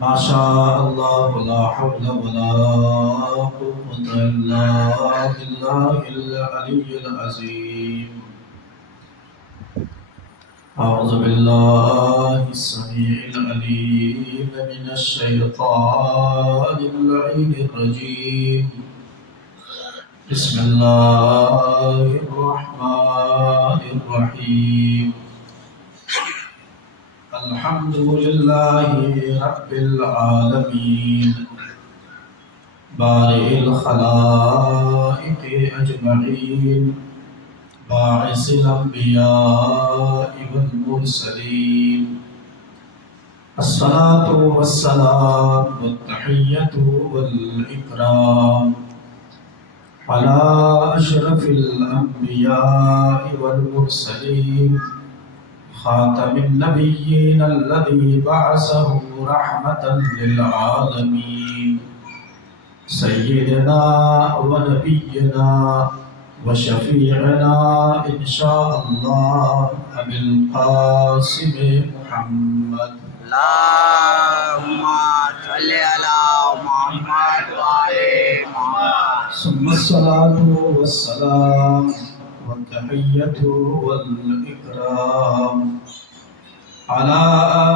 ما شاء الله لا حول ولا قوة إلا بالله العلي العظيم. أعوذ بالله السميع العليم من الشيطان اللعين الرجيم. بسم الله الرحمن الرحيم. الحمد لله رب العالمين بارئ الخلائق أجمعين باعث الأنبياء والمرسلين. الصلاة والسلام والتحية والإكرام على أشرف الأنبياء والمرسلين خاتم النبيين الذي بعثه رحمة للعالمين سيدنا ونبينا وشفيعنا إن شاء الله أبي القاسم محمد. اللهم صل على محمد وعلى محمد. ثم الصلاة والسلام والتحية والإكرام على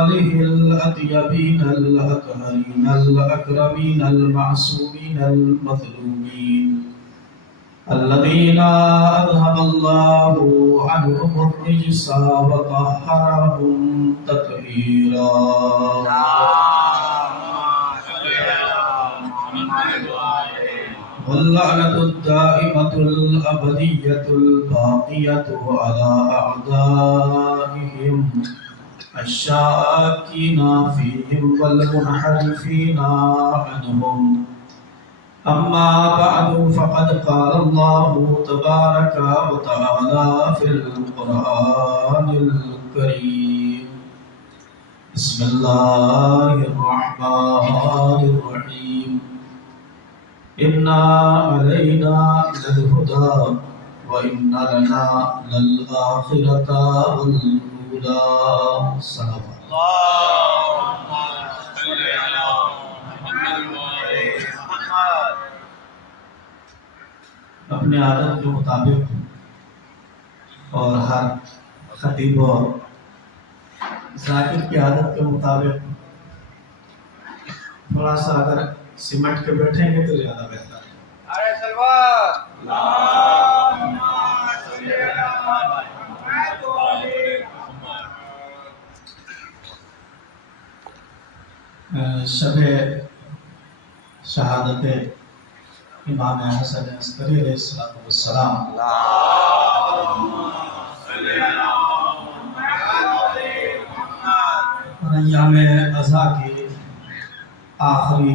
آله الأطيبين الأطهرين الأكرمين المعصومين المظلومين الذين أذهب الله عنهم الرجس وطهرهم تطهيرا. اللهم صل على محمد وعلى محمد. واللعنة الدائمة الأبدية الباقية على أعدائهم الشاكين فيهم والمنحرفين عنهم. أما بعد فقد قال الله تبارك وتعالى في القرآن الكريم. بسم الله الرحمن الرحيم. إنا علينا للهدى وإن لنا للآخرة والأولى. صدق اللهم صل على محمد وعلى محمد. اپنے عادت کے مطابق اور ہر خطیب و ذاکر کی عادت کے مطابق تھوڑا سا اگر سمٹ کے بیٹھیں گے تو زیادہ بہتر ہے. ارے سلوات. اللهم صل على محمد وعلى محمد. شب شہادت امام حسن عسکری علیہ السلام اللهم صل على محمد وعلى محمد. اور ایام اضحیٰ کی آخری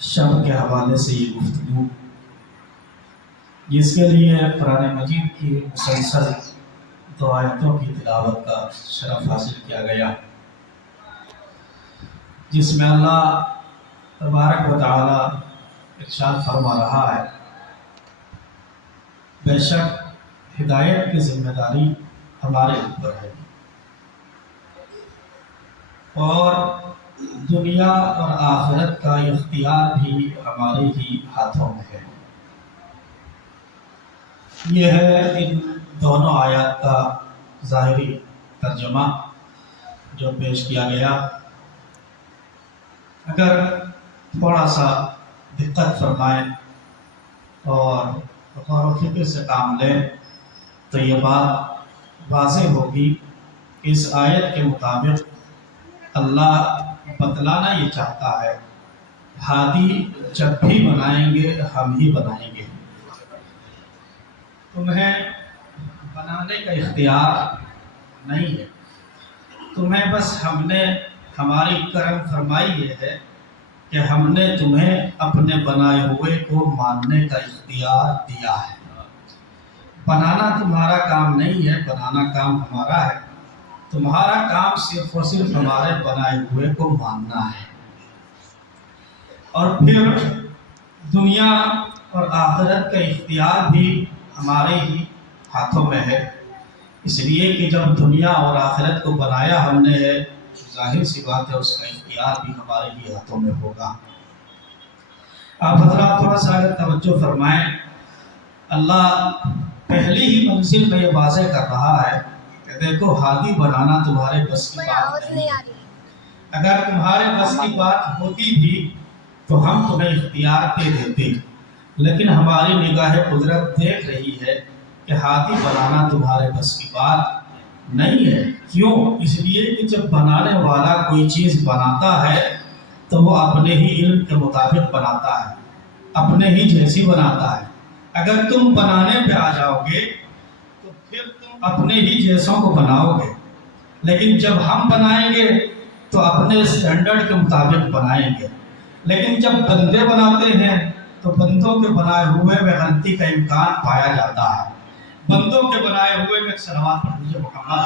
شب کے حوالے سے یہ گفتگو، جس کے لیے قرآن مجید کی مسلسل دو آیتوں کی تلاوت کا شرف حاصل کیا گیا، جس میں اللہ تبارک و تعالی ارشاد فرما رہا ہے بے شک ہدایت کی ذمہ داری ہمارے اوپر ہے اور دنیا اور آخرت کا اختیار بھی ہمارے ہی ہاتھوں میں ہے. یہ ہے ان دونوں آیات کا ظاہری ترجمہ جو پیش کیا گیا. اگر تھوڑا سا دقت فرمائیں اور غور و فکر سے کام لیں تو یہ بات واضح ہوگی کہ اس آیت کے مطابق اللہ بتلانا یہ چاہتا ہے ہادی جب بھی بنائیں گے ہم ہی بنائیں گے. تمہیں بنانے کا اختیار نہیں ہے، تمہیں بس ہم نے ہماری کرم فرمائی یہ ہے کہ ہم نے تمہیں اپنے بنائے ہوئے کو ماننے کا اختیار دیا ہے. بنانا تمہارا کام نہیں ہے، بنانا کام ہمارا ہے. تمہارا کام صرف اور صرف ہمارے بنائے ہوئے کو ماننا ہے. اور پھر دنیا اور آخرت کا اختیار بھی ہمارے ہی ہاتھوں میں ہے، اس لیے کہ جب دنیا اور آخرت کو بنایا ہم نے ہے ظاہر سی بات ہے اس کا اختیار بھی ہمارے ہی ہاتھوں میں ہوگا۔ آپ حضرات تھوڑا سا اگر توجہ فرمائیں، اللہ پہلی ہی منزل میں یہ واضح کر رہا ہے کہ دیکھو ہادی بنانا تمہارے بس کی بات نہیں ہے۔ اگر تمہارے بس کی بات ہوتی بھی تو ہم تمہیں اختیار دے دیتے، لیکن ہماری نگاہ قدرت دیکھ رہی ہے کہ ہادی بنانا تمہارے بس کی بات نہیں ہے۔ کیوں؟ اس لیے کہ جب بنانے والا کوئی چیز بناتا ہے تو وہ اپنے ہی علم کے مطابق بناتا ہے، اپنے ہی جیسی بناتا ہے۔ اگر تم بنانے پہ آ جاؤ گے تو پھر تم اپنے ہی جیسوں کو بناؤ گے، لیکن جب ہم بنائیں گے تو اپنے سٹینڈرڈ کے مطابق بنائیں گے۔ لیکن جب بندے بناتے ہیں تو بندوں کے بنائے ہوئے میں غلطی کا امکان پایا جاتا ہے۔ بندوں کے بنائے ہوئے میں صلوات پڑھ لیجیے محمد۔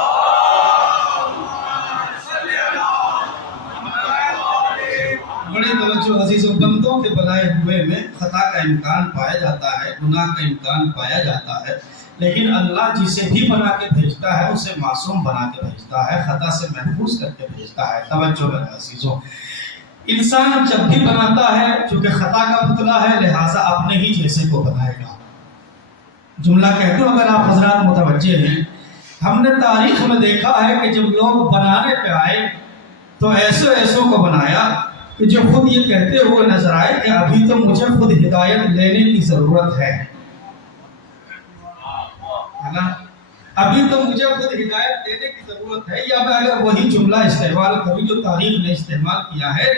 بڑی توجہ عزیزوں، بندوں کے بنائے ہوئے میں خطا کا امکان پایا جاتا ہے، گناہ کا امکان پایا جاتا ہے، لیکن اللہ جسے بھی بنا کے بھیجتا ہے اسے معصوم بنا کے بھیجتا ہے، خطا سے محفوظ کر کے بھیجتا ہے۔ توجہ میرے عزیزوں، انسان جب بھی بناتا ہے چونکہ خطا کا پتلا ہے لہٰذا اپنے ہی جیسے کو بنائے گا۔ جملہ کہہ دو اگر آپ حضرات متوجہ ہیں، ہم نے تاریخ میں دیکھا ہے کہ جب لوگ بنانے پہ آئے تو ایسوں کو بنایا کہ جو خود یہ کہتے ہوئے نظر آئے کہ ابھی تو مجھے خود ہدایت لینے کی ضرورت ہے نا، ابھی تو مجھے خود ہدایت دینے کی ضرورت ہے۔ یا میں اگر وہی جملہ استعمال کروں جو تاریخ نے استعمال کیا ہے،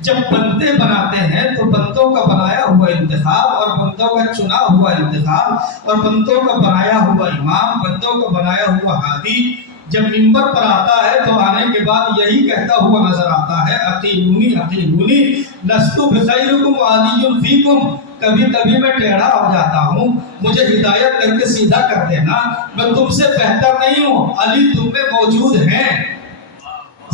جب بندے بناتے ہیں تو بندوں کا بنایا ہوا انتخاب اور بندوں کا چنا ہوا انتخاب اور بندوں کا بنایا ہوا امام، بندوں کا بنایا ہوا ہادی جب منبر پر آتا ہے تو آنے کے بعد یہی کہتا ہوا نظر آتا ہے اطیعونی اطیعونی لست بخیرکم وعلی فیکم۔ کبھی کبھی میں ٹیڑھا ہو جاتا ہوں، مجھے ہدایت کر کے سیدھا کر دینا، میں تم سے بہتر نہیں ہوں، علی تم میں موجود ہیں۔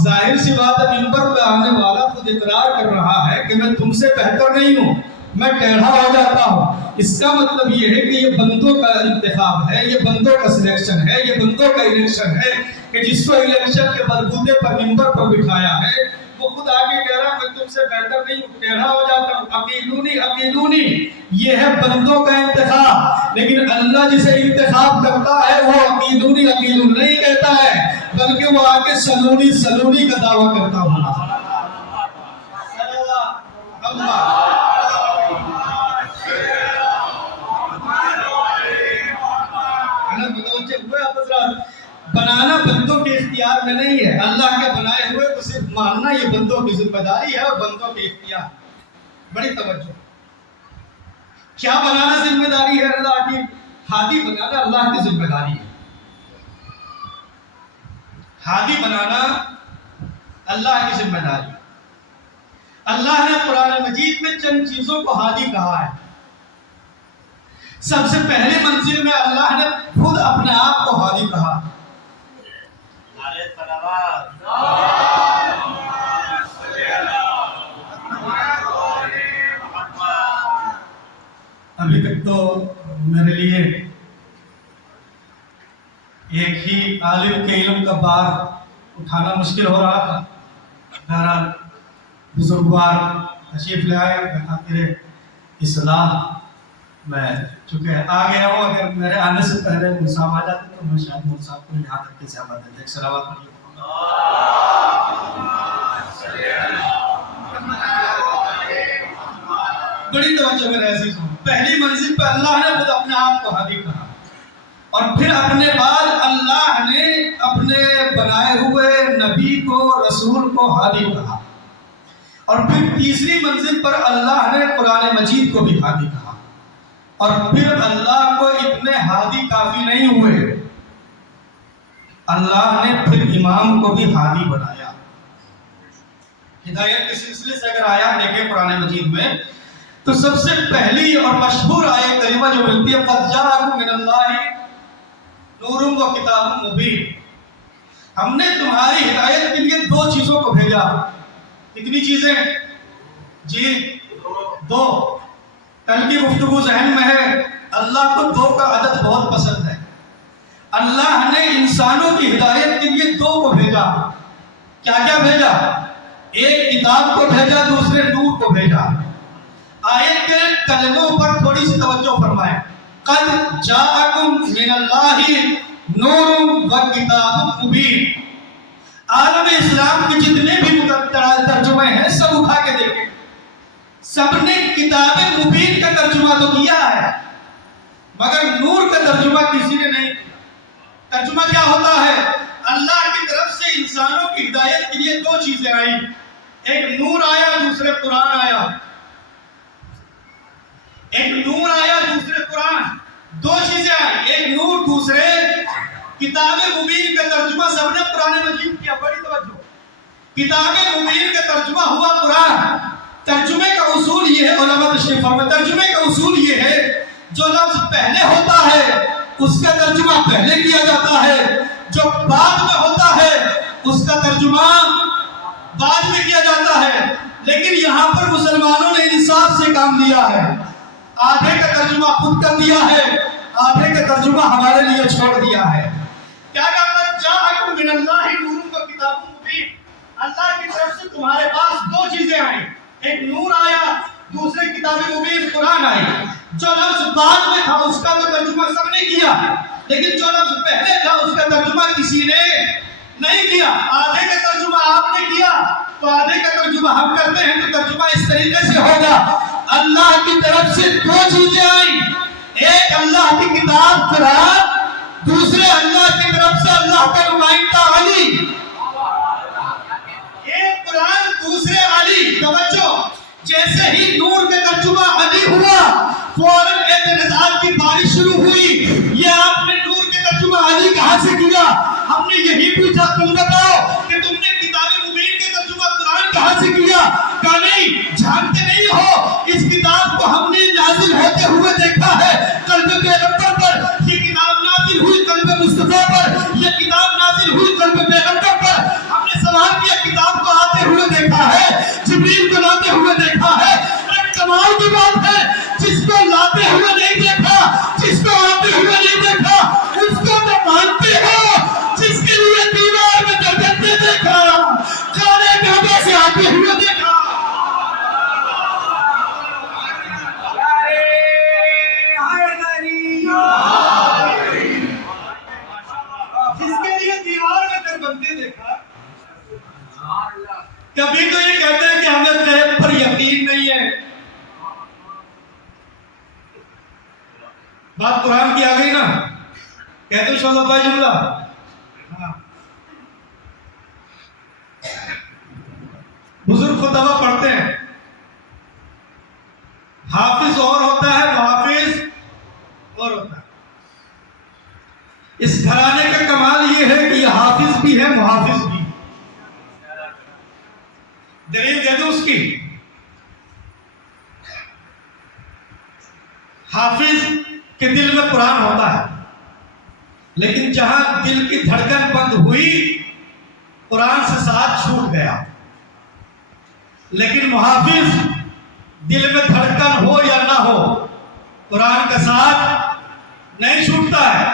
ظاہر سی بات ہے، منبر پہ آنے والا خود اقرار کر رہا ہے کہ میں تم سے بہتر نہیں ہوں، میں ٹیڑھا ہو جاتا ہوں۔ اس کا مطلب یہ ہے کہ یہ بندوں کا انتخاب ہے، یہ بندوں کا سلیکشن ہے، یہ بندوں کا الیکشن ہے کہ جس کو الیکشن کے بلبوتے پر منبر پر بٹھایا ہے وہ خود آگے کہہ رہا میں تم سے بہتر نہیں ہوں، ٹیڑھا ہو جاتا ہوں، عقیدونی عقیدونی۔ یہ ہے بندوں کا انتخاب، لیکن اللہ جسے انتخاب کرتا ہے وہ عقیدونی عقیدون نہیں کہتا ہے بلکہ وہ آگے سلونی سلونی کا دعویٰ کرتا ہوں۔ بنانا بندوں کے اختیار میں نہیں ہے، اللہ کے بنائے ہوئے کو صرف ماننا یہ بندوں کی ذمہ داری ہے اور بندوں کے اختیار۔ بڑی توجہ، کیا بنانا ذمہ داری ہے اللہ کی؟ ہادی بنانا اللہ کی ذمہ داری ہے۔ ہادی بنانا اللہ کی ذمہ داری۔ اللہ نے قرآن مجید میں چند چیزوں کو ہادی کہا ہے۔ سب سے پہلے منزل میں اللہ نے خود اپنے آپ کو ہادی کہا۔ ابھی تک تو میرے لیے ایک ہی عالم کے علم کا بار اٹھانا مشکل ہو رہا تھا۔ بہرحال بزرگوار تشریف لے آئے بخاطر اصلاح، میں چونکہ آ گیا ہوں، اگر میرے آنے سے پہلے صاحب آ جاتے تو میں شاید مول صاحب کو یہاں تک کے صحابہ دیتے۔ ایک صلوات پڑھیے۔ بڑی توجہ میرے عزیزوں، پہلی منزل پہ اللہ نے خود اپنے آپ کو ہادی کہا، اور پھر اپنے بعد اللہ نے اپنے بنائے ہوئے نبی کو رسول کو ہادی کہا، اور پھر تیسری منزل پر اللہ نے قرآن مجید کو بھی ہادی کہا، اور پھر اللہ کو اتنے ہادی کافی نہیں ہوئے، اللہ نے پھر امام کو بھی ہادی بنایا۔ ہدایت کے سلسلے سے اگر آیات دیکھیں قرآن مجید میں تو سب سے پہلی اور مشہور آیت کریمہ جو ملتی ہے قد جاءکم من اللہ نور و کتاب مبین۔ ہم نے تمہاری ہدایت کے لیے دو چیزوں کو بھیجا۔ کتنی چیزیں؟ جی دو۔ کل کی گفتگو ذہن میں ہے، اللہ کو دو کا عدد بہت پسند ہے۔ اللہ نے انسانوں کی ہدایت کے لیے دو کو بھیجا۔ کیا کیا بھیجا؟ ایک کتاب کو بھیجا، دوسرے نور کو بھیجا۔ آیت کے کلموں پر تھوڑی سی توجہ فرمائیں۔ قد جاءکم من اللہ نور و کتاب مبین۔ عالم اسلام کے جتنے بھی ترجمے ہیں سب اٹھا کے دیکھیں، سب نے کتاب مبین کا ترجمہ تو کیا ہے مگر نور کا ترجمہ کسی نے نہیں کیا۔ ترجمہ کیا ہوتا ہے؟ اللہ کی طرف سے انسانوں کی ہدایت کے لیے دو چیزیں آئیں، ایک نور آیا، دوسرے قرآن آیا۔ ایک نور آیا، دوسرے قرآن، دو چیزیں آئی، ایک نور، دوسرے کتاب مبین کا ترجمہ سب نے قرآن مجید کیا۔ بڑی توجہ، کتاب مبین کا ترجمہ ہوا قرآن۔ ترجمے کا اصول یہ ہے، علماء تشریف فرمائیں، ترجمے کا اصول یہ ہے جو لفظ پہلے ہوتا ہے اس کا ترجمہ پہلے کیا جاتا ہے، جو بعد میں ہوتا ہے اس کا ترجمہ بعد میں کیا جاتا ہے۔ لیکن یہاں پر مسلمانوں نے انصاف سے کام لیا ہے، آدھے کا ترجمہ خود کر دیا ہے، آدھے کا ترجمہ ہمارے لیے چھوڑ دیا ہے۔ کیا کہا؟ جاءکم من اللہ نور و کتاب مبین۔ اللہ کی طرف سے تمہارے پاس دو چیزیں آئیں، ایک نور آیا، دوسرے کتاب مبین قرآن آئی۔ جو لفظ بعد میں تھا اس کا تو ترجمہ سب نے کیا، لیکن جو لفظ پہلے تھا اس کا ترجمہ کسی نے نہیں کیا۔ آدھے کا ترجمہ آپ نے کیا تو آدھے کا ترجمہ ہم کرتے ہیں، تو ترجمہ اس طریقے سے ہوگا، اللہ کی طرف سے دو چیزیں آئیں، ایک اللہ کی کتاب قرآن، دوسرے اللہ کی طرف سے اللہ کا نمائندہ علی۔ ایک قرآن، دوسرے علی۔ توجہ، جیسے ہی نور کا ترجمہ علی ہوا فوراً اعتراضات کی بارش شروع ہوئی، یہ آپ نے نور کا ترجمہ علی کہاں سے کیا؟ ہم نے یہی پوچھا، تم بتاؤ کہ تم نے کتاب مبین کا ترجمہ قرآن کہاں سے کیا؟ کہا نہیں، جانتے نہیں ہو، اس کتاب کو ہم نے نازل ہوتے ہوئے دیکھا ہے قلب پیغمبر پر، یہ کتاب نازل ہوئی قلب مصطفیٰ پر، یہ کتاب نازل ہوئی قلب پیغمبر پر۔ ہم نے سوال کیا، کتاب کو آتے ہوئے دیکھا ہے، جبریل کو لاتے ہوئے دیکھا ہے۔ کمال کی بات ہے، جس کو لاتے ہوئے نہیں دیکھا، جس کو آتے ہوئے نہیں دیکھا، اس کو تو مانتے ہو، جس کے لیے دیوار میں درجتے دیکھا، کانے کعبے سے آتے ہوئے دیکھا۔ جس کے لیے دیوار میں درجتے دیکھا۔ کبھی تو یہ کہتے ہیں کہ ہمیں غیب پر یقین نہیں ہے۔ بات قرآن کی آ گئی نا، کہتے ہیں شوزہ بھائی جملہ، بزرگ خطبہ پڑھتے ہیں، حافظ اور ہوتا ہے، محافظ اور ہوتا ہے۔ اس گھرانے کا کمال یہ ہے کہ یہ حافظ بھی ہے، محافظ بھی۔ دلیل دے دوں اس کی، حافظ کے دل میں قرآن ہوتا ہے، لیکن جہاں دل کی دھڑکن بند ہوئی قرآن سے ساتھ چھوٹ گیا۔ لیکن محافظ دل میں دھڑکن ہو یا نہ ہو قرآن کا ساتھ نہیں چھوٹتا ہے۔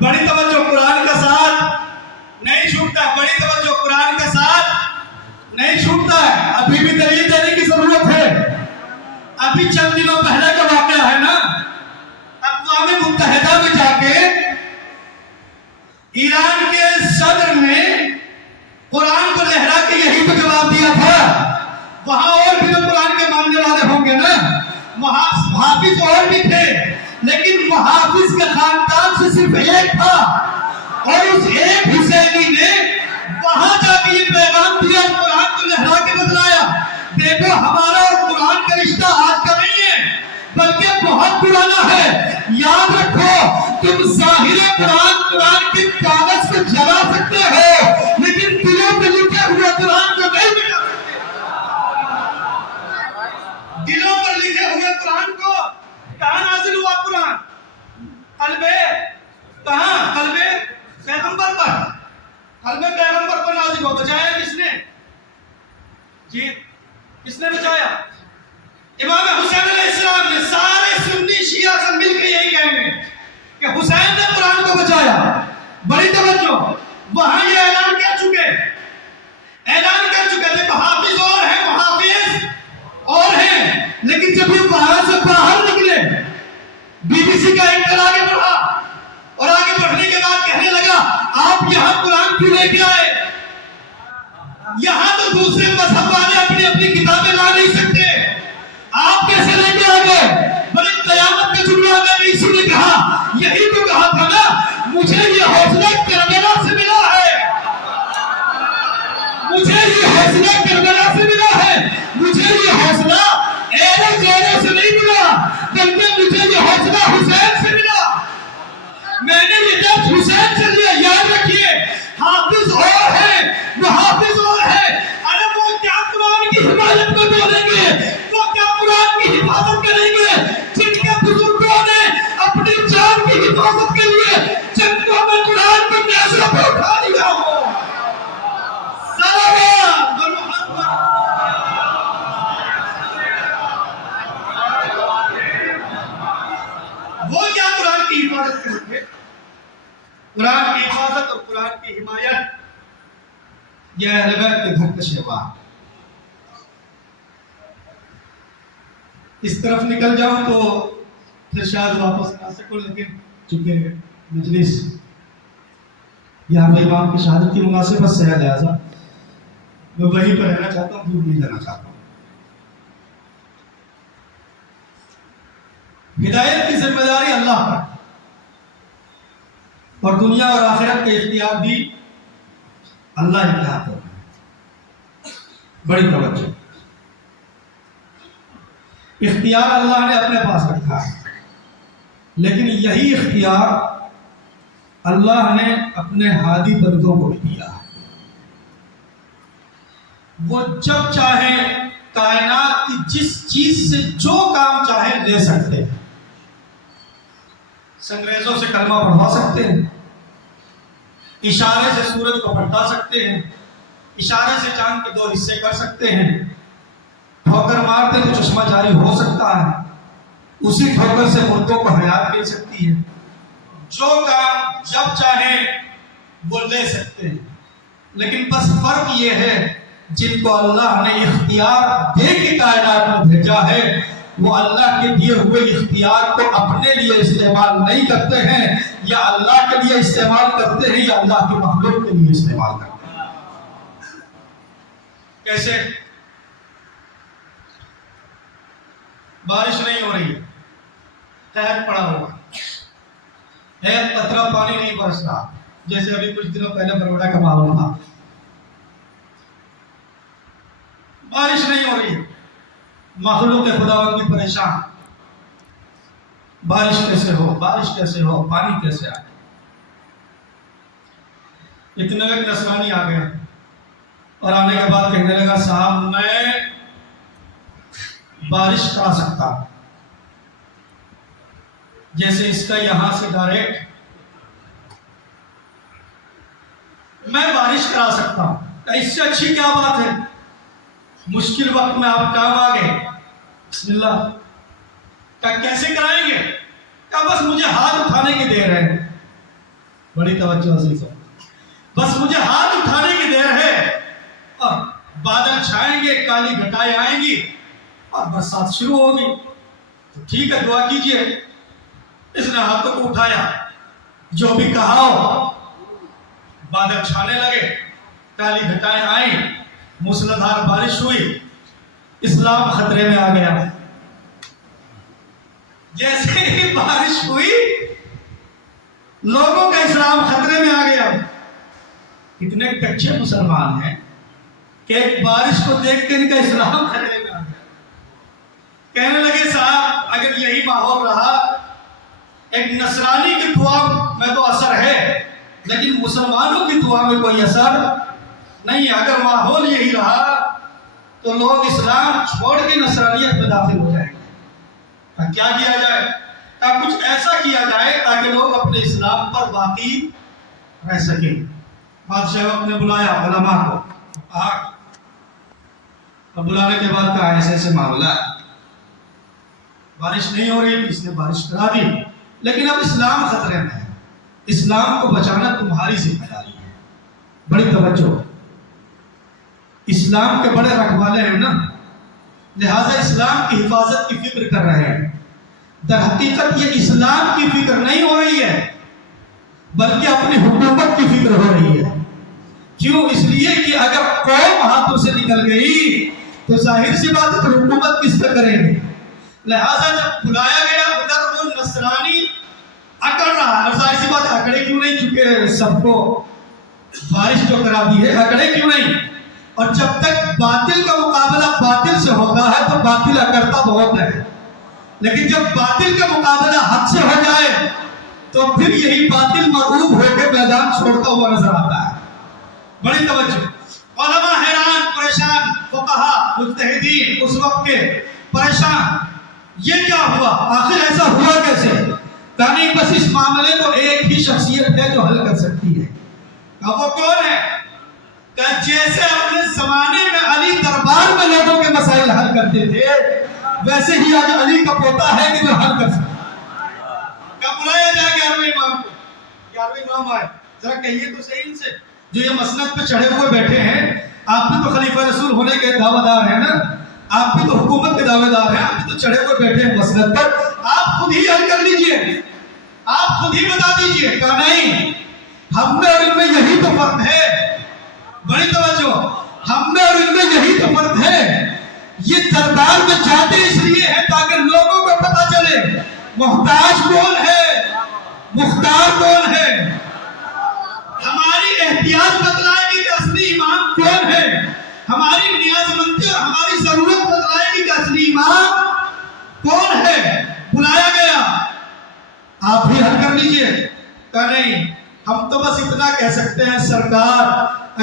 بڑی توجہ، قرآن کا ساتھ نہیں چھوٹتا ہے، بڑی توجہ، قرآن کا ساتھ نہیں چھوٹتا ہے۔ ابھی بھی دلیل دینے کی ضرورت ہے۔ ابھی چند دنوں پہلے کا واقعہ ہے نا، اقوام متحدہ میں جا کے ایران کے صدر نے قرآن کو لہرا کے یہی تو جواب دیا تھا۔ وہاں اور بھی تو قرآن کے ماننے والے ہوں گے نا، محافظ اور بھی تھے، لیکن محافظ کے خاندان سے صرف ایک تھا، اور اس ایک حسینی نے وہاں جا کے یہ پیغام دیا، قرآن کو لہرا کے بتلایا، دیکھو ہمارا اور قرآن کا رشتہ آج کا نہیں ہے بلکہ بہت پرانا ہے۔ یاد رکھو، تم ظاہر قرآن کے کاغذ کو جلا سکتے ہو، لیکن دلوں میں لکھے ہوئے قرآن کو نہیں مٹا سکتے۔ دلوں پر لکھے ہوئے قرآن کو کہاں نازل ہوا قرآن؟ قلب، کہاں؟ قلب پیغمبر پر، قلب پیغمبر پر نازل ہو۔ بچایا کس نے؟ جی کس نے بچایا؟ امام حسین علیہ السلام نے۔ سارے سنی شیعہ سے مل کے یہی کہیں گے کہ حسین نے قرآن کو بچایا۔ بڑی توجہ، وہاں یہ اعلان کر چکے، اعلان کر آگے بڑھا، اور آگے بڑھنے کے بعد کہنے لگا آپ یہاں قرآن کیوں لے کے آئے؟ یہاں تو دوسرے مذہب والے اپنی اپنی کتابیں لا نہیں سکتے، آپ کیسے لے کے آ گئے؟ بڑے قیامت کا جملہ میں نے اسی نے کہا، یہی تو کہا تھا نا مجھے یہ حوصلہ کربلا سے ملا ہے، مجھے یہ حوصلہ کربلا سے ملا ہے، مجھے یہ حوصلہ ایرے زیرے سے نہیں ملا، بلکہ مجھے یہ حوصلہ حسین سے ملا، میں نے یہ درس حسین سے لیا۔ یاد رکھیے حافظ اور ہے، وہ حافظ اور ہے، ارے وہ کیا قرآن کی حمایت میں بولیں گے، وہ کیا قرآن کی حفاظت کریں گے، جن کے بزرگوں نے اپنی جان کی حفاظت کے لیے جنگوں میں قرآن کو نیزوں پہ اٹھا لیا ہو۔ سلام وہ کیا قرآن کی حفاظت کریں گے؟ قرآن کی حفاظت اور قرآن کی حمایت یہ اہل بیت کے گھر کا شیوا۔ اس طرف نکل جاؤں تو پھر شاید واپس آ سکوں، لیکن چونکہ مجلس یہاں پہ امام کی شہادت کی مناسبت سے ہے، لہٰذا میں وہیں پر رہنا چاہتا ہوں، دور نہیں جانا چاہتا ہوں۔ ہدایت کی ذمہ داری اللہ پر، اور دنیا اور آخرت کے اختیار بھی اللہ ہی کے ہاتھوں میں۔ بڑی توجہ، اختیار اللہ نے اپنے پاس رکھا ہے، لیکن یہی اختیار اللہ نے اپنے ہادی بندوں کو بھی دیا ہے۔ وہ جب چاہے کائنات کی جس چیز سے جو کام چاہے لے سکتے ہیں۔ سنگریزوں سے کلمہ پڑھوا سکتے ہیں، اشارے سے سورج کو پلٹا سکتے ہیں، اشارے سے چاند کے 2 حصے کر سکتے ہیں، ٹھوکر مارتے تو چشمہ جاری ہو سکتا ہے، اسی ٹھوکر سے مردوں کو حیات مل سکتی ہے۔ جو کام جب چاہے وہ لے سکتے ہیں، لیکن بس فرق یہ ہے جن کو اللہ نے اختیار دے کے کائنات میں بھیجا ہے وہ اللہ کے دیے ہوئے اختیار کو اپنے لیے استعمال نہیں کرتے ہیں، یا اللہ کے لیے استعمال کرتے ہیں یا اللہ کے مخلوق کے لیے استعمال کرتے ہیں۔ کیسے؟ بارش نہیں ہو رہی ہے، قحط پڑا ہوا، ایک قطرہ پانی نہیں برس رہا، جیسے ابھی کچھ دنوں پہلے بروڑا کا ماحول تھا، بارش نہیں ہو رہی ہے، مخلوق خداوند کی پریشان، بارش کیسے ہو، بارش کیسے ہو، پانی کیسے آئے۔ اتنے ایک نصرانی آ گیا اور آنے کے بعد کہنے لگا صاحب میں بارش کرا سکتا ہوں، جیسے اس کا یہاں سے ڈائریکٹ میں بارش کرا سکتا ہوں، اس سے اچھی کیا بات ہے؟ مشکل وقت میں آپ کام آ گئے، بسم اللہ، کہا کیسے کرائیں گے؟ کہا بس مجھے ہاتھ اٹھانے کی دیر ہے۔ بڑی توجہ عزیزوں، بس مجھے ہاتھ اٹھانے کی دیر ہے اور بادل چھائیں گے، کالی گھٹائیں آئیں گی اور برسات شروع ہوگی، تو ٹھیک ہے دعا کیجئے۔ اس نے ہاتھوں کو اٹھایا، جو بھی کہا ہو، بادل چھانے لگے، کالی گھٹائیں آئیں، موسلادھار بارش ہوئی، اسلام خطرے میں آ گیا۔ جیسے ہی بارش ہوئی لوگوں کا اسلام خطرے میں آ گیا۔ اتنے کچے مسلمان ہیں کہ ایک بارش کو دیکھ کے ان کا اسلام خطرے میں آ گیا۔ کہنے لگے صاحب اگر یہی ماحول رہا، ایک نصرانی کی دعا میں تو اثر ہے لیکن مسلمانوں کی دعا میں کوئی اثر نہیں، اگر ماحول یہی رہا تو لوگ اسلام چھوڑ کے نصرانیت میں داخل ہو جائیں گے۔ کیا کیا جائے؟ کچھ ایسا کیا جائے تاکہ لوگ اپنے اسلام پر باقی رہ سکیں۔ بادشاہ وقت نے بلایا علماء کو، اور بلانے کے بعد کہا ایسے ایسے معاملہ ہے، بارش نہیں ہو رہی، اس نے بارش کرا دی، لیکن اب اسلام خطرے میں ہے، اسلام کو بچانا تمہاری ذمہ داری ہے۔ بڑی توجہ، اسلام کے بڑے رکھوالے ہیں نا، لہٰذا اسلام کی حفاظت کی فکر کر رہے ہیں، در حقیقت یہ اسلام کی فکر نہیں ہو رہی ہے بلکہ اپنی حکومت کی فکر ہو رہی ہے. کیوں؟ اس لیے کہ اگر قوم ہاتھوں سے نکل گئی تو ظاہر سی بات ہے تو حکومت کس پہ کریں گے. لہٰذا جب بلایا گیا ادھر وہ نصرانی اکڑ رہا ہے. اور ظاہر سی بات اکڑے کیوں نہیں؟ چونکہ سب کو بارش جو کرا دی ہے، اکڑے کیوں نہیں؟ اور جب تک باطل کا مقابلہ باطل سے ہوتا ہے تو باطل اکڑتا بہت ہے، لیکن جب باطل کا مقابلہ حق سے ہو جائے تو پھر یہی باطل مرعوب ہو کے میدان چھوڑتا ہوا نظر آتا ہے. بڑی توجہ. علماء حیران، پریشان، فقہا، مجتہدین اس وقت کے پریشان، یہ کیا ہوا؟ آخر ایسا ہوا کیسے؟ کہانی بس اس معاملے کو ایک ہی شخصیت ہے جو حل کر سکتی ہے. اب وہ کون ہے؟ کہ جیسے اپنے زمانے میں علی دربار میں لوگوں کے مسائل حل کرتے تھے، ویسے ہی آج علی کا پوتا ہے کہ جو حل کر سکتا. کب بلایا جائے 11ویں امام کو؟ 11ویں امام آئے، ذرا کہیے تو صحیح ان سے جو یہ مسند پہ چڑھے ہوئے بیٹھے ہیں. آپ بھی تو خلیفہ رسول ہونے کے دعویٰ دار ہیں نا، آپ بھی تو حکومت کے دعوے دار ہیں، آپ بھی تو چڑھے ہوئے بیٹھے ہیں مسند پر. آپ خود ہی حل کر لیجئے، آپ خود ہی بتا دیجئے. کہا نہیں، ہم میں اور ان میں یہی تو فرق ہے. بڑی توجہ. ہم میں اور ان میں یہی تو فرق ہے. یہ دربار میں جاتے اس لیے ہیں تاکہ لوگوں کو پتا چلے محتاج کون ہے، مختار کون ہے. ہماری احتیاج بتلائے گی کہ اصلی امام کون ہے. ہماری نیاز مندی اور ہماری ضرورت بتلائے گی کہ اصلی امام کون ہے. بلایا گیا، آپ بھی حل کر لیجئے. کہا نہیں، ہم تو بس اتنا کہہ سکتے ہیں سرکار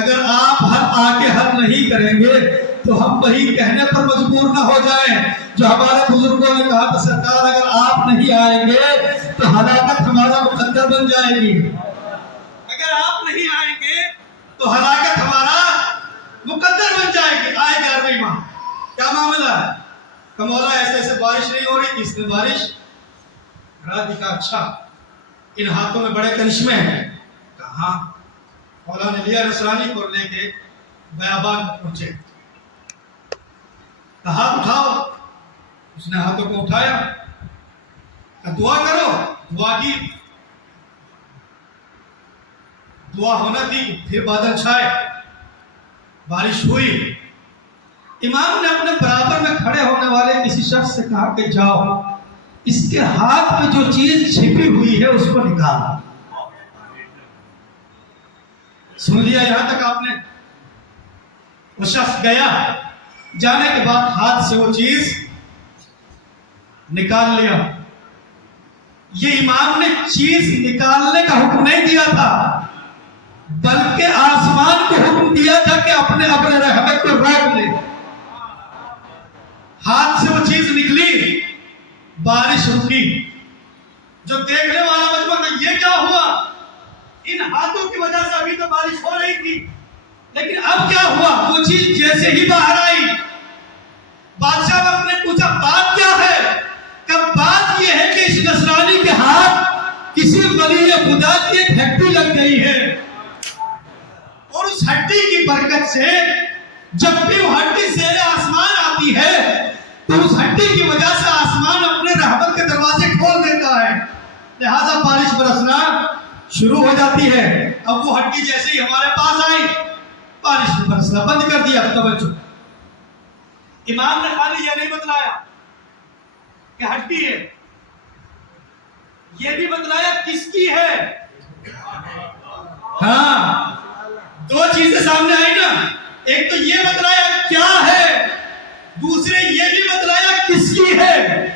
اگر آپ آ کے حل نہیں کریں گے تو ہم وہی کہنے پر مجبور نہ ہو جائیں جو ہمارے بزرگوں نے کہا تھا، سرکار اگر آپ نہیں آئیں گے تو ہلاکت ہمارا مقدر بن جائے گی. اگر آپ نہیں آئیں گے تو ہلاکت ہمارا مقدر بن جائے گی. آئے 11ویں امام، کیا معاملہ ہے؟ کہ مولا ایسے ایسے بارش نہیں ہو رہی. اس نے بارش رات کا اچھا ان ہاتھوں میں بڑے کرشمے ہیں. کہاں؟ مولا نے لیا نصرانی کو لے کے بیابان پہنچے. ہاتھ اٹھاؤ. اس نے ہاتھوں کو اٹھایا، دعا کرو. دعا کی، دعا ہونا تھی. پھر بادل چھائے، بارش ہوئی. امام نے اپنے برابر میں کھڑے ہونے والے کسی شخص سے کہا کہ جاؤ اس کے ہاتھ میں جو چیز چھپی ہوئی ہے اس کو نکال. سن لیا یہاں تک آپ نے؟ وہ شخص گیا، جانے کے بعد ہاتھ سے وہ چیز نکال لیا. یہ امام نے چیز نکالنے کا حکم نہیں دیا تھا بلکہ آسمان کو حکم دیا تھا کہ اپنے رحمت کو روک لے. ہاتھ سے وہ چیز نکلی، بارش رکی. جو دیکھنے والا مجمع تھا، یہ کیا ہوا؟ ان ہاتھوں کی وجہ سے ابھی تو بارش ہو رہی تھی لیکن اب کیا ہوا؟ وہ چیز جیسے ہی باہر آئی، بادشاہ وقت نے پوچھا بات کیا ہے؟ کہ بات یہ ہے کہ اس نصرانی کے ہاتھ کسی ولی خدا کی ایک ہڈی لگ گئی ہے اور اس ہڈی کی برکت سے جب بھی وہ ہڈی زیر آسمان آتی ہے تو اس ہڈی کی وجہ سے آسمان اپنے رحمت کے دروازے کھول دیتا ہے، لہذا بارش برسنا شروع ہو جاتی ہے. اب وہ ہڈی جیسے ہی ہمارے پاس آئی، بارش نے برسنا بند کر دیا. توجہ، امام نے خالی یہ نہیں بتلایا کہ ہڈی ہے، یہ بھی بتلایا کس کی ہے. ہاں، دو چیزیں سامنے آئی نا. ایک تو یہ بتلایا کیا ہے، دوسرے یہ بھی بتلایا کس کی ہے.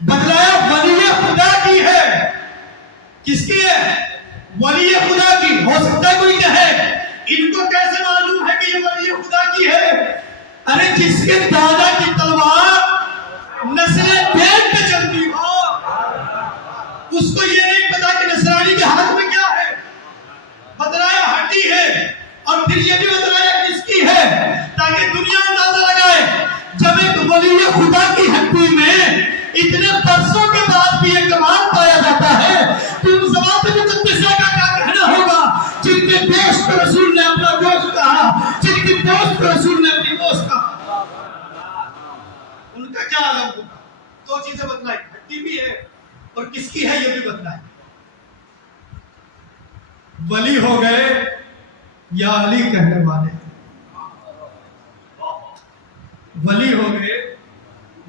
بتلایا ولی خدا کی ہے. کس کی ہے؟ ولی خدا کی. ہو سکتا ہے کوئی کہے ان کو کیسے معلوم ہے کہ یہ ولی خدا کی ہے؟ ارے جس کے دادا کی تلوار نسل پیٹ پہ چلتی ہو اس کو یہ نہیں پتا کہ نصرانی کے ہاتھ میں کیا ہے. بتلایا ہڈی ہے اور پھر یہ بھی بتلایا کس کی ہے تاکہ دنیا اندازہ لگائے جب ایک ولی خدا کی ہڈی میں اتنے برسوں کے بعد بھی ایک کمال پایا جاتا ہے تو ان ذوات مقدسہ کا کیا کہنا ہوگا جن کے دوست رسول نے اپنا دوست کہا، جن کے دوست رسول نے اپنی دوست کہا. ان کا کیا عالم ہوگا؟ دو چیزیں بتلائی، ہڈی بھی ہے اور کس کی ہے یہ بھی بتلائی. ولی ہو گئے یا علی کہنے والے، ولی ہو گئے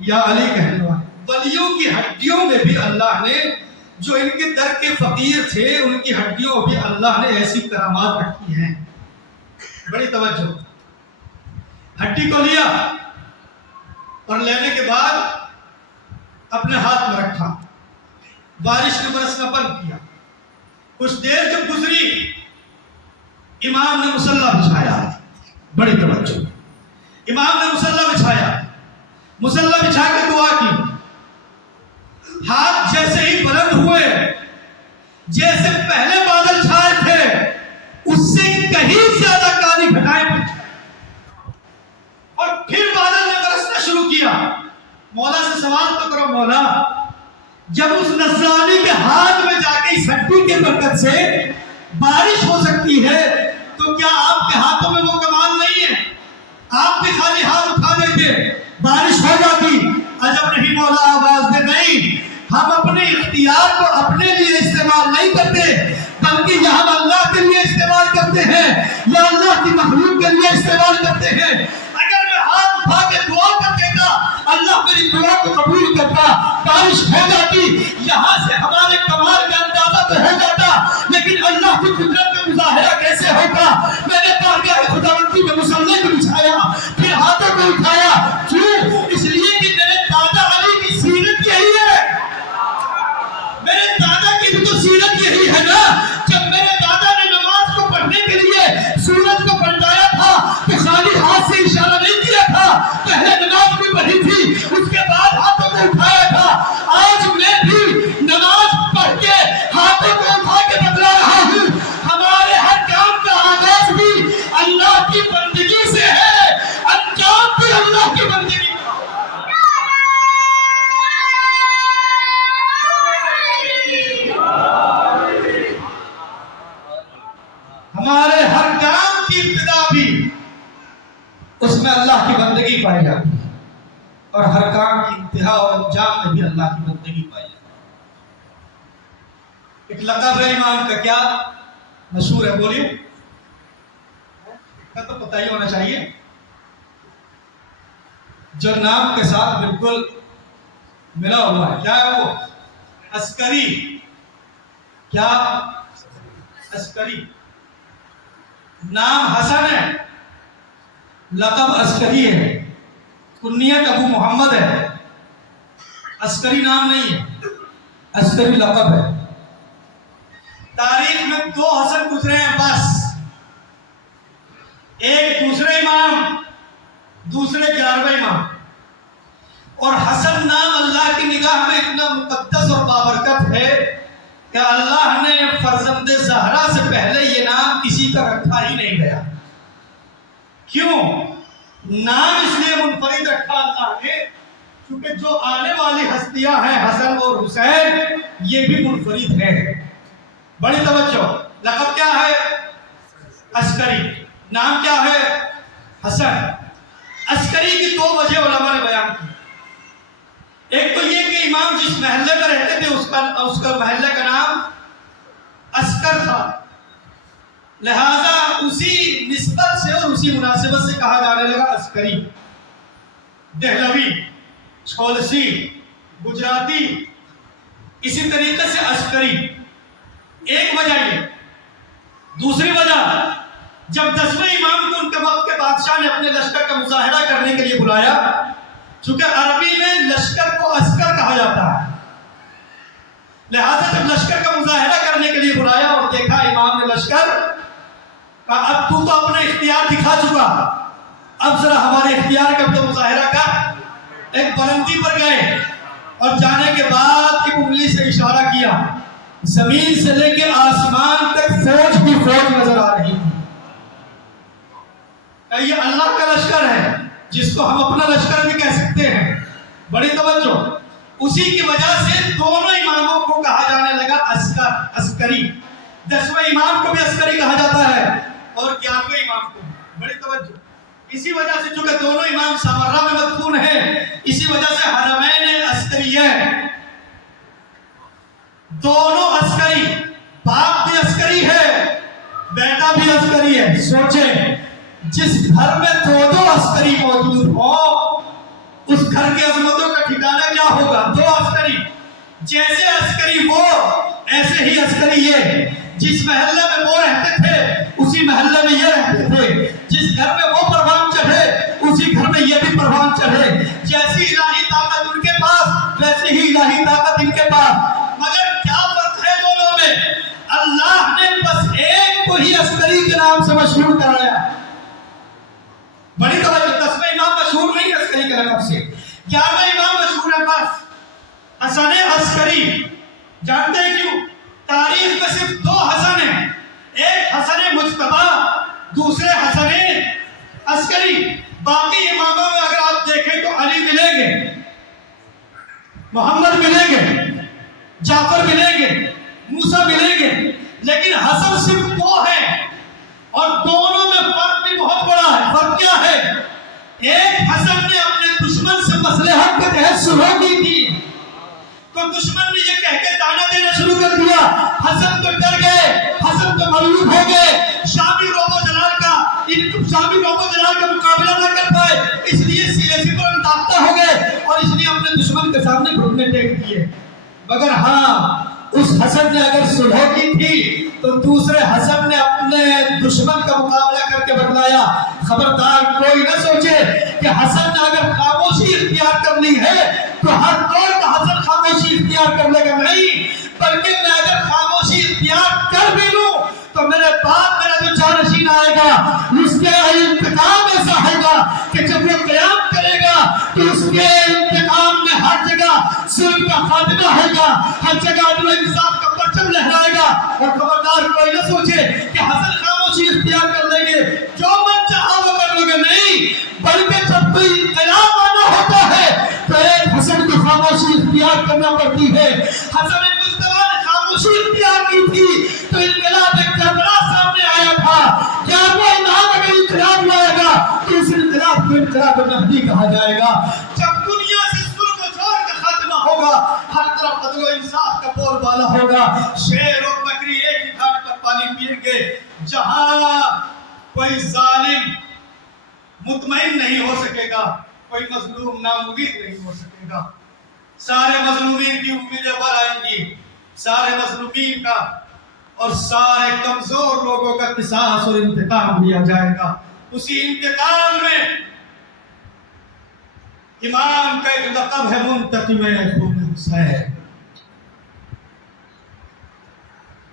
یا علی کہنے والے. ولیوں کی ہڈیوں میں بھی اللہ نے، جو ان کے در کے فقیر تھے، ان کی ہڈیوں بھی اللہ نے ایسی کرامات رکھی ہیں. بڑی توجہ. ہڈی کو لیا اور لینے کے بعد اپنے ہاتھ میں رکھا، بارش نے برسنا بند کیا. کچھ دیر جب گزری، امام نے مصلی بچھایا. بڑی توجہ. امام نے مصلی بچھایا، مصلی بچھا کے دعا کی. ہاتھ جیسے ہی بلند ہوئے، جیسے پہلے بادل چھائے تھے اس سے کہیں زیادہ کالی گھٹائیں پڑی اور پھر بادل نے برسنا شروع کیا. مولا سے سوال تو کرو، مولا جب اس نصرانی کے ہاتھ میں جا کے اس ہڈی کے برکت سے بارش ہو سکتی ہے تو کیا آپ کے ہاتھوں میں وہ کمال نہیں ہے؟ آپ بھی خالی ہاتھ اٹھا دیتے، بارش ہو جاتی. عجب نہیں مولا آواز دے. نہیں، ہم اپنے اختیار کو اپنے لیے استعمال نہیں کرتے، بلکہ یہ ہم اللہ کے لیے استعمال کرتے ہیں یا اللہ کی مخلوق کے لیے استعمال کرتے ہیں. اگر میں ہاتھ اٹھا کے دعا کر دیتا، اللہ میری دعا کو قبول کرتا، بارش ہو جاتی. یہاں سے ہمارے کمال کا اندازہ تو ہو جاتا، لیکن اللہ کی قدرت کا مظاہرہ کیسے ہوتا؟ میں نے بارگاہ خداوندی میں مصلی کو بچھایا، پھر ہاتھوں کو اٹھایا. کیوں؟ اس لیے کہ میرے دادا علی کی سیرت یہی ہے. میرے دادا کی بھی تو سیرت یہی ہے نا. جب میرے دادا نے نماز کو پڑھنے کے لیے سورج کو پلٹایا تھا تو خالی ہاتھ سے اشارہ نہیں کیا تھا، پہلے نماز بھی پڑھی تھی، اس کے بعد ہاتھوں کو اٹھایا تھا. آج میں بھی نماز پڑھ کے ہاتھوں کو اٹھا کے بتلا رہا ہوں. ہمارے ہر کام کا آغاز بھی اللہ کی بندگی سے ہے، انجام بھی اللہ کی بندگی. ہمارے ہر کام کی ابتدا بھی اس میں اللہ کی بندگی پائی جاتی ہے اور ہر کام کی انتہا اور انجام میں بھی اللہ کی بندگی پائی جاتی ہے. ایک لقب ہے امام کا، کیا مشہور ہے؟ بولیے. کا تو پتہ ہی ہونا چاہیے. جو نام کے ساتھ بالکل ملا ہوا ہے، کیا ہے وہ؟ عسکری. کیا؟ عسکری. نام حسن ہے، لقب عسکری ہے. کنیت ابو محمد ہے، عسکری نام نہیں ہے، عسکری لقب ہے. تاریخ میں 2 حسن گزرے ہیں بس. ایک دوسرے امام، دوسرے 11ویں امام. اور حسن نام اللہ کی نگاہ میں اتنا مقدس اور بابرکت ہے کہ اللہ نے فرزند زہرا سے پہلے یہ نام کسی کا رکھا ہی نہیں گیا. کیوں؟ نام اس لیے منفرد رکھا اللہ نے کیونکہ جو آنے والی ہستیاں ہیں حسن اور حسین، یہ بھی منفرد ہیں. بڑی توجہ. لقب کیا ہے؟ عسکری. نام کیا ہے؟ حسن. عسکری کی 2 وجہ علماء نے بیان کی. ایک تو یہ کہ امام جس محلے میں رہتے تھے اس کا محلے کا نام عسکر تھا، لہذا اسی نسبت سے اور اسی مناسبت سے کہا جانے لگا عسکری. دہلوی، چھولسی، گجراتی، اسی طریقے سے عسکری. ایک وجہ یہ. دوسری وجہ، جب 10ویں امام کو ان کے وقت کے بادشاہ نے اپنے لشکر کا مظاہرہ کرنے کے لیے بلایا، چونکہ عربی میں لشکر کو عسکر کہا جاتا ہے، لہذا جب لشکر کا مظاہرہ کرنے کے لیے بلایا اور دیکھا امام نے لشکر کا، اب تو اپنا اختیار دکھا چکا، اب ذرا ہمارے اختیار کا تو مظاہرہ کر. ایک بلندی پر گئے اور جانے کے بعد ایک انگلی سے اشارہ کیا. زمین سے لے کے آسمان تک فوج کی فوج نظر آ رہی تھی. یہ اللہ کا لشکر ہے جس کو ہم اپنا لشکر بھی کہہ سکتے ہیں. بڑی توجہ. اسی کی وجہ سے دونوں اماموں کو کہا جانے لگا عسکری. 10ویں امام کو بھی عسکری کہا جاتا ہے اور 11ویں امام کو. بڑی توجہ. اسی وجہ سے چونکہ دونوں امام سامرہ میں مدفون ہیں، اسی وجہ سے حرمین عسکریہ، دونوں عسکری، باپ بھی عسکری ہے بیٹا بھی عسکری ہے۔ سوچیں جس گھر میں دو عسکری موجود ہوں اس گھر کی عظمتوں کا ٹھکانہ کیا ہوگا؟ دو عسکری، جیسے عسکری وہ ایسے ہی عسکری یہ، جس محلے میں وہ رہتے تھے اسی محلے میں یہ رہتے تھے، جس گھر میں وہ پروان چڑھے اسی گھر میں یہ بھی پروان چڑھے، جیسی الہی طاقت ان کے پاس ویسے ہی الہی طاقت ان کے پاس۔ مگر کیا فرق ہے دونوں میں؟ اللہ نے بس ایک کو ہی عسکری کے نام سے مشہور کرایا۔ بڑی توجہ، 10ویں امام مشہور نہیں عسکری کے نام سے، 11ویں امام مشہور ہے بس حسن عسکری۔ جانتے ہیں کیوں؟ تاریخ میں صرف 2 حسن ہیں، ایک حسن مجتبی، دوسرے حسن عسکری۔ باقی اماموں میں اگر آپ دیکھیں تو علی ملیں گے، محمد ملیں گے، جعفر ملیں گے، موسیٰ ملیں گے، لیکن حسن صرف 2 ہیں اور دونوں میں فرق بھی بہت بڑا ہے۔ فرق کیا ہے؟ ایک حسن نے اپنے دشمن سے مصلحت کے تحت صلح کی تھی، تو دشمن نے یہ کہہ کے دانا دینا شروع کر دیا، حسن تو ڈر گئے، حسن تو مغلوب ہو گئے، شامی روب و جلال کا مقابلہ نہ کر پائے، اس لیے سیاسی پر انتاختہ ہو گئے اور اس لیے اپنے دشمن کے سامنے گھٹنے ٹیک دیے۔ مگر ہاں اس حسن نے اگر صلح کی تھی تو دوسرے حسن نے اپنے دشمن کا مقابلہ کر کے بتلایا۔ خبردار کوئی نہ سوچے کہ حسن نے اگر خاموشی اختیار کر لی ہے تو ہر دور کا حسن خاموشی اختیار کر لے گا، نہیں، بلکہ میں اگر خاموشی اختیار کر بھی لوں تو میرے بعد میرا جو جانشین آئے گا اس کے انتقام ایسا ہے گا کہ جب وہ قیام کرے گا تو اس کے انتقام میں ہر جگہ ظلم کا خاتمہ ہے گا، ہر جگہ عدل و انصاف کا پرچم لہرائے گا۔ اور خبردار کوئی نہ سوچے کہ حسن خاموشی اختیار کر لیں گے، جو من چاہا وہ کر لو گے، نہیں، بلکہ جب کوئی انقلاب آنا ہوتا ہے تو ایک حسن کو خاموشی اختیار کرنا پڑتی ہے۔ حسن مجتبی نے خاموشی اختیار کی تھی تو انقلاب ایک کربلا سامنے آیا تھا۔ کیا وہ امام اگر انقلاب لائے گا تو اس انقلاب کو انقلاب مہدی کہا جائے گا۔ جب دنیا سے ظلم و جور کا خاتمہ ہوگا، ہر طرف عدل و انصاف کا بول بالا ہوگا، شیر اور بکری ایک ہی گھاٹ پر پانی پئیں گے۔ جہاں کوئی ظالم مطمئن نہیں ہو سکے گا، کوئی مظلوم ناامید نہیں ہو سکے گا، سارے مظلومین کی امیدیں بڑھ آئیں گی، سارے مظلومین کا اور سارے کمزور لوگوں کا قصاص اور انتقام لیا جائے گا۔ اسی انتقام میں امام کا ایک لقب ہے منتقم خون حسین۔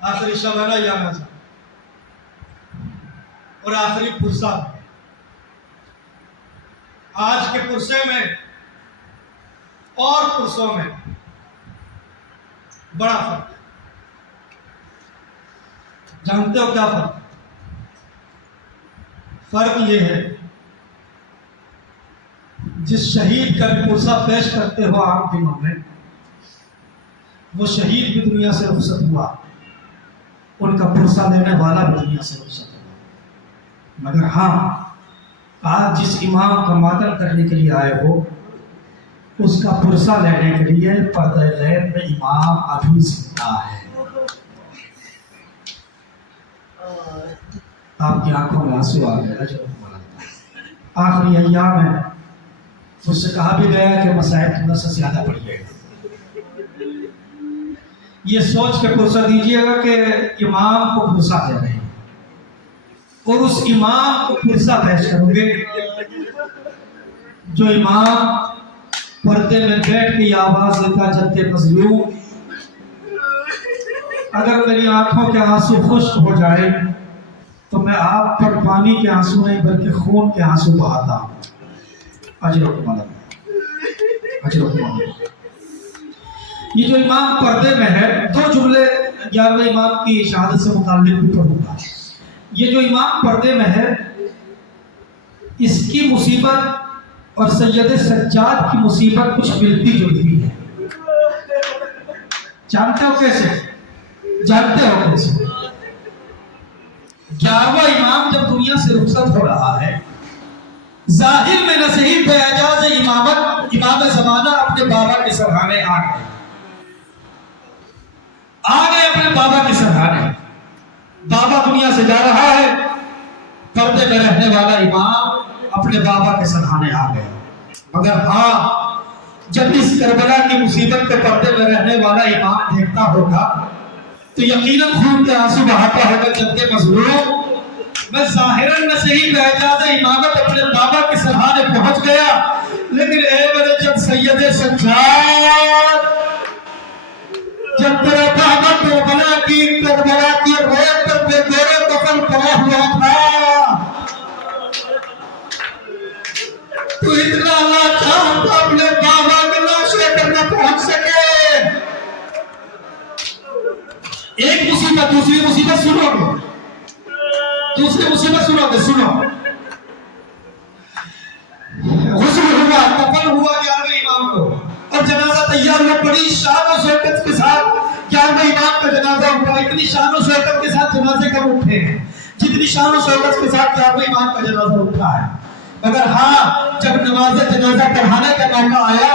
آخری شب ہے نا یا مزہ اور آخری پرسہ۔ آج کے پرسے میں اور پرسوں میں بڑا فرق ہے۔ جانتے ہو کیا فرق؟ فرق یہ ہے جس شہید کا پرسہ پیش کرتے ہو عام دنوں میں، وہ شہید بھی دنیا سے رخصت ہوا، ان کا پرسہ لینے والا بھی دنیا سے رخصت ہوا۔ مگر ہاں، آج جس امام کا ماتم کرنے کے لیے آئے ہو اس کا پرسہ لینے کے لیے پردہ غیب میں امام ابھی زندہ ہے۔ آپ کی آنکھوں میں آنسو آ گئے۔ آخری ایام میں مجھ سے کہا بھی گیا کہ مسائل تھوڑا سا زیادہ پڑھیے گا، یہ سوچ کے پرسہ دیجیے گا کہ امام کو پرسہ دے رہے ہیں اور اس امام کو پرسہ پیش کرو گے جو امام پردے میں بیٹھ کے یہ آواز دیتا جدِ مظلوم۔ اگر میری آنکھوں کے آنسو خشک ہو جائے تو میں آپ پر پانی کے آنسو نہیں بلکہ خون کے آنسو بہاتا ہوں۔ اجرکم اللہ، اجرکم اللہ۔ یہ جو امام پردے میں ہے، 2 جملے 11ویں امام کی شہادت سے متعلق بھی پڑھوں گا۔ یہ جو امام پردے میں ہے، اس کی مصیبت اور سید سجاد کی مصیبت کچھ ملتی جلتی ہے۔ جانتے ہو کیسے؟ جانتے ہو کیسے؟ 11واں امام جب دنیا سے رخصت ہو رہا ہے ظاہر میں نصیب ہے اعجاز امامت، امام زمانہ اپنے بابا کے سرحانے آ گئے اپنے بابا کے سرحانے. بابا دنیا سے جا رہا ہے، پردے میں رہنے والا امام اپنے بابا کے سرحانے آ گئے. مگر ہاں، جب اس کربلا کی مصیبت کے پردے میں رہنے والا امام دیکھتا ہوگا تو یقیناً خون کے آنسو بہاتا ہوگا. جبکہ مظلوم میں ظاہراً نصیب اعجاز امامت اپنے بابا کے سرحانے پہنچ گیا، لیکن اے میرے جب سید سجاد، جب تیرا بابا کربلا کی ریت پر بے گورے دفن کرا ہوا تھا، تو اتنا لاچار تو اپنے بابا کے لاشے پر نہ پہنچ سکے. ایک مصیبت، دوسری مصیبت سنو گے، دوسری مصیبت سنو گے. سنو، غسل ہوا، کفن ہوا 11ویں امام کو، اور جنازہ تیار ہوا. بڑی شان و شوکت کے ساتھ 11ویں امام کا جنازہ ہوا. اتنی شان و شوکت کے ساتھ جنازے کب اٹھے ہیں جتنی شان و شوکت کے ساتھ 11ویں امام کا جنازہ اٹھا ہے. مگر ہاں، جب نماز جنازہ پڑھانے کا موقع آیا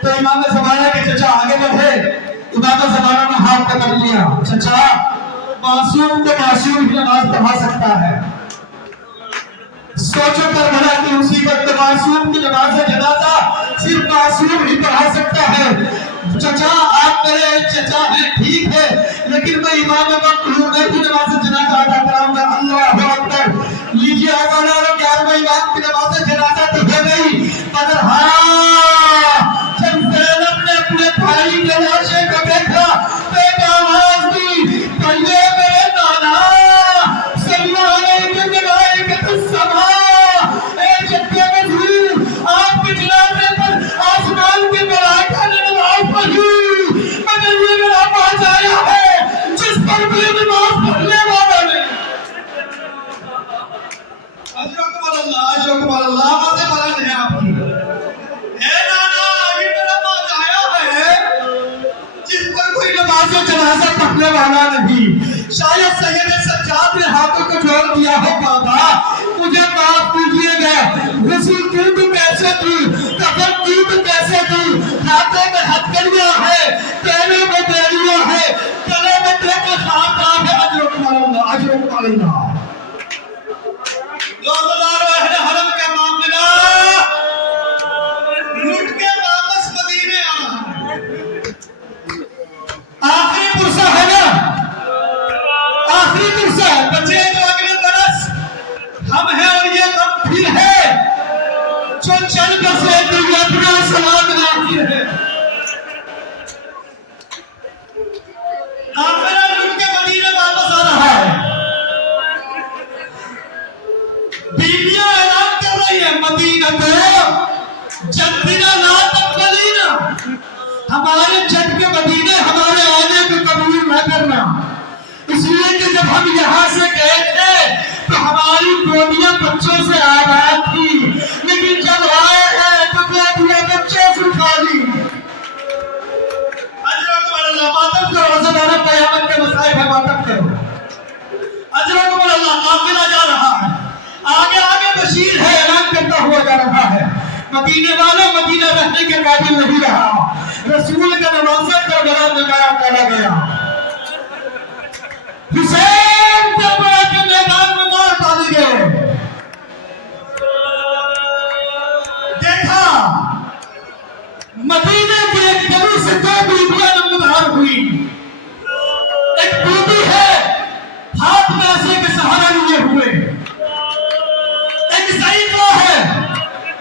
تو امام زمانہ کے چچا آگے بڑھے. امام زمانہ نے ہاتھ پکڑ لیا. چچا، معصوم کو معصوم ہی نماز پڑھا سکتا ہے. سوچو کربلا کی مصیبت، معصوم کی نماز جنازہ صرف معصوم ہی پڑھا سکتا ہے. چچا، آپ میرے چچا ہیں، ٹھیک ہے، لیکن میں امام وقت ہوں، میں بھی نماز جنازہ ادا کراؤں گا. اللہ اکبر. لیجیے آگانا رو 11ویں امام کی نماز جنازہ تو ہو گئی، مگر ہاں، جب زینب نے اپنے بھائی کے لاشے کو دیکھا تو ایک آواز دی، کہیے میرے نانا صلی اللہ علیہ ملائکۃ السماء. اے جدے مظلوم، آپ کے جنازے پر آسمان کے ملائکہ نے نماز پڑھی، مگر یہ میرا پاس آیا ہے جس پر بھی نماز پڑھنے والا نے. اجرکم اللہ، آوازیں بلند ہیں آپ کی. اے نانا، یہ میرا پاس آیا ہے جس پر کوئی نماز و جنازہ پڑھنے والا نہیں. شاید سید سجاد نے ہاتھوں کو جوڑ دیا ہو، بابا مجھے معاف کیجیے گا. غسل کی تو کیسے دی، کفن کی تو کیسے دی، ہاتھوں میں ہتھکڑیاں ہے، کینوں میں بیڑیاں ہے، گلے میں دیکھے خاتم ہے. اجرکم اللہ، اجرکم اللہ. روزدار اہل حرم کا معاملہ لٹ کے واپس مدینے آنا. آخری پرسہ ہے نا، آخری پرسہ ہے. بچے تو اگلے برس ہم ہیں اور یہ غم پھر ہے جو چل بسے تو یہ اپنا سلام آخر ہے. آخرہ لٹ کے مدینے واپس آ رہا ہے. بیبیاں اعلان کر رہی ہیں، مدینہ کو جدنا لا تقبلینا، ہمارے جد کے مدینے ہمارے آنے کو قبول نہ کرنا. اس لیے کہ جب ہم یہاں سے گئے تھے تو ہماری گودیاں بچوں سے آباد تھی، لیکن جب آئے ہیں تو گودیاں بچوں سے خالی. اجرکم اللہ. ماتم کرو، روزدارہ قیامت کے مصائب ہے، ماتم کرو. اجرکم اللہ. قافلہ جا رہا ہے، آگے آگے بشیر ہے، اعلان کرتا ہوا جا رہا ہے. مدینے والوں، مدینہ رہنے کے قابل نہیں رہا. رسول کا نوازہ کربلا میں بیان کرا گیا. حسین کربلا کے میدان میں مار ڈالے گئے. دیکھا مدینے کی ایک گلی سے 2 بیویاں نمودار ہوئی. ایک بیوی ہے ہاتھ میں عصا کے سہارا لیے ہوئے، ایک ضعیفہ ہے.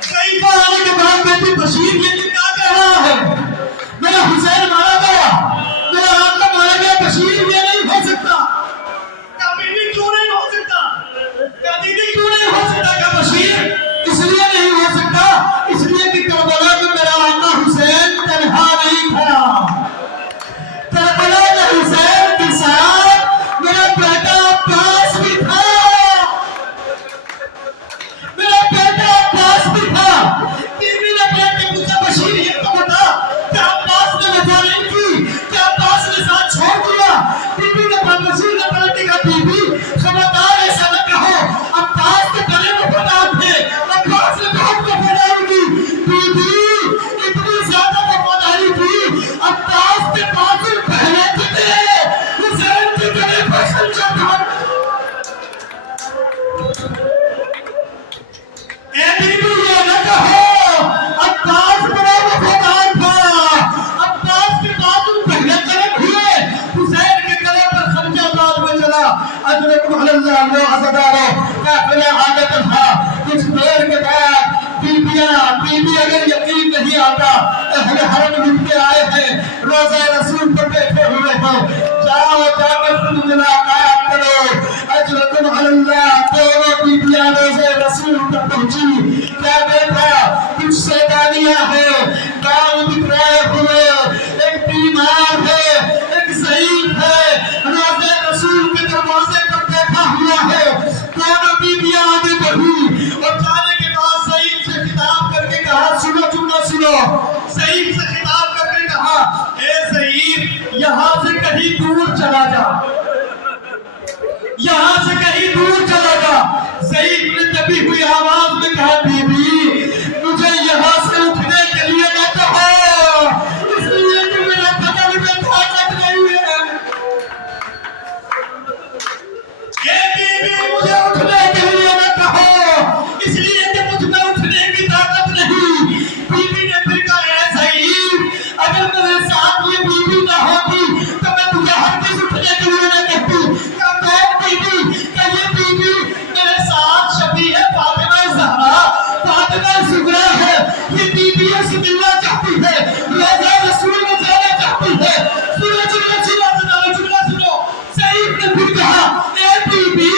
ضعیفہ آنے کے بعد بیٹی بشیر یہ کیا کہہ رہا ہے، میرا حسین مارا گیا، میرا آقا مارا گیا. بشیر یہ نہیں ہو سکتا. کبھی کیوں نہیں ہو سکتا، کبھی کیوں نہیں ہو سکتا کہ بشیر اس لیے نہیں ہو سکتا، اس لیے کہ کربلا میں میرا آقا حسین تنہا نہیں تھا. کربلا میں حسین کے ساتھ میرا بیٹا عباس بھی تھا، میرا بیٹا عباس بھی تھا. بیوی نے بیٹے مجھے بشیر یہ تو بتا کہ عباس نے وجہ نہیں سچا تھا. اے بیوی یہ نہ کہو عباس بڑا وفادار تھا. عباس کے بعد تم پہلے قلم ہوئے. حسین کے گلے پر خنجر بعد میں چلا. اجرکم علی اللہ لو عزدارو قافلہ آگے تھا. کچھ دیر کے بعد بیوی اگر یقین نہیں آتا اہل حرم لٹ کے آئے ہیں روزہ رسول پر بیٹھے ہوئے ہو. جاؤ جا کر خود ملاقات کرو. اجرکم علی اللہ دونوں بیویاں روزہ رسول پر پہنچی. کیا دیکھا کچھ سیدانیاں ہیں گاؤں بکھرائے ہوئے. ایک بیمار ہے ایک ضعیف ہے روزہ رسول کے دروازے پر بیٹھا ہوا ہے. دونوں بیویاں آگے بڑھی اور جانے کے بعد ضعیف سے خطاب کر کے کہا سنو جملہ سنو. ضعیف سے خطاب کر کے کہا اے ضعیف یہاں سے کہیں دور چلا جا. یہاں سے کہیں دور چلا جا. ضعیف نے دبی ہوئی آواز میں کہا بی بی مجھے یہاں سے اٹھنے کے لیے نہ کہو اس لیے کہ میرا بدن میں طاقت نہیں ہے. اے بی بی مجھے اٹھنے کے لیے نہ کہو اس لیے کہ مجھ میں اٹھنے کی طاقت نہیں. بی بی نے پھر کہا اے ضعیف اگر میرے ساتھ یہ بی بی نہ ہوتی تو میں تجھے ہرگز اٹھنے کے لیے نہ کہتی. بی بی کہ یہ بی بی میرے ساتھ شبیہ فاطمہ زہرا فاطمہ زہرا ہے. یہ بی بی سے ملنا چاہتی ہے روزہ رسول میں جانا چاہتی ہے. سنو. ضعیف نے پھر کہا اے بی بی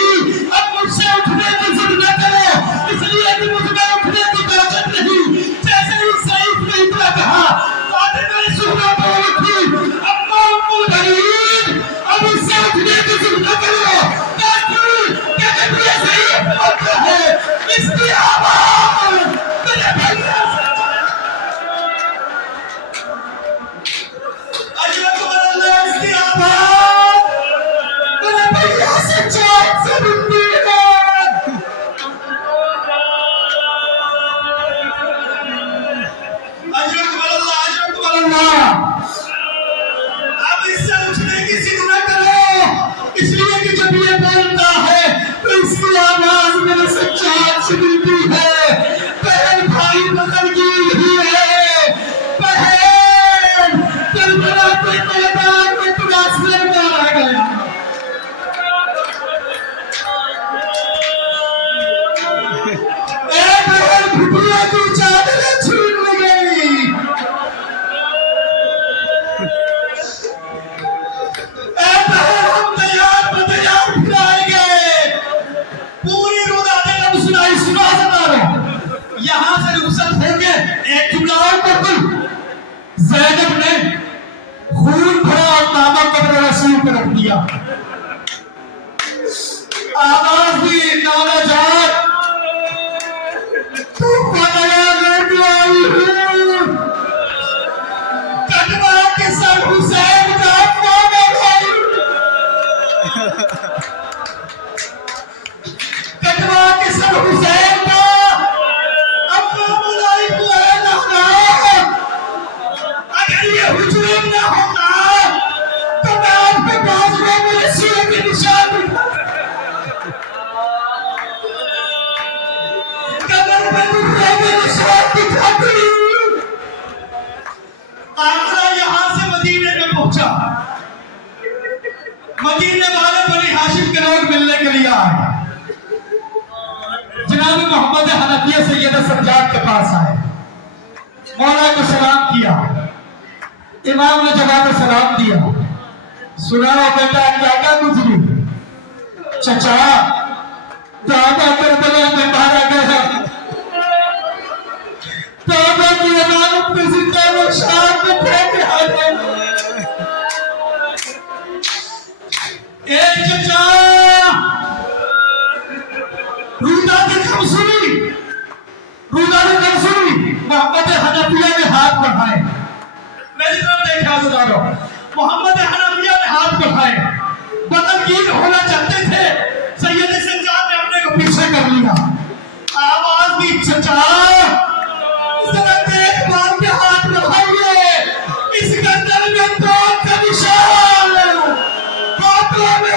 اب مجھ سے اٹھنے کی ضد نہ کرو اس لیے کہ مجھ میں اٹھنے کی طاقت نہیں. جیسے ہی ضعیف نے اتنا کہا فاطمہ زہرا بول اٹھی اما ام البنین اب اس سے اٹھنے کی ضد نہ کرو. اس کی آواز میرے بھائیوں سے اجرکم علی اللہ اس کی آواز میرے بھائیوں سے چاند سے ملتی ہے. اجرکم علی اللہ اب اس سے اٹھنے کی ضد نہ کرو اس لیے کہ جب یہ بولتا ہے تو اس کی آواز میرے سچاد سے ملتی ہے. بہن بھائی بغل گیر ہی ہے. بہن کربلا کے میدان میں تیرا سر مارا گیا. اے بہن بھٹیا کی چادریں چھین لی گئی. اے بہن ہم تیار بتیار پھرائے گئے. پوری رودادے کا سنائی سنا سنارو. یہاں سے رخصت ہو گئے. ایک جملہ اور پڑھ دوں. زینب نے خون بھرا اور نامہ قدر رسول پہ رکھ دیا. آواز دی نانا جان تو خدایا میں آئی ہوں. کٹوا کے سر حسین کا مانا بھائی کٹوا کے سر حسین کا اپنا بلائی کو ہے نانا. اگر یہ ہجوم نہ ہوتا تو میں آپ کے پاس میں میرے سینے کے نشان دکھا قبر میں دکھا کے نشان دکھاتی. آقا یہاں سے مدینے میں پہنچا. مدینے والے بنی ہاشم کے لوگ ملنے کے لیے آئے. جناب محمد حنفیہ سید سجاد کے پاس آئے. مولا کو سلام کیا. امام نے جگہ پہ سلام دیا. سنا بیٹا کیا گزری. چچا دادا کربلا میں مارا گیا. دادا کی عدالت میں زندہ و شام میں پھینک آ گئے. اے چچا رودا نے کم سنی. محمد حنفیہ نے ہاتھ بڑھائے. میری طرف دیکھا سنارو. محمد حنفیہ نے ہاتھ بڑھائے. بدلگیر ہونا چاہتے تھے. سید سجاد نے اپنے کو پیچھے کر لیا. آواز دی چچا ذرا دیکھ بار کے ہاتھ بڑھائیے. اس گردن میں تو کا نشان فاطمہ میں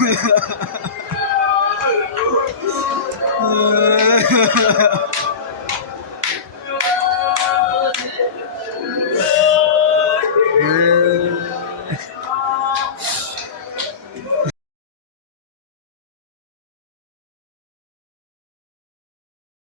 Ha ha ha.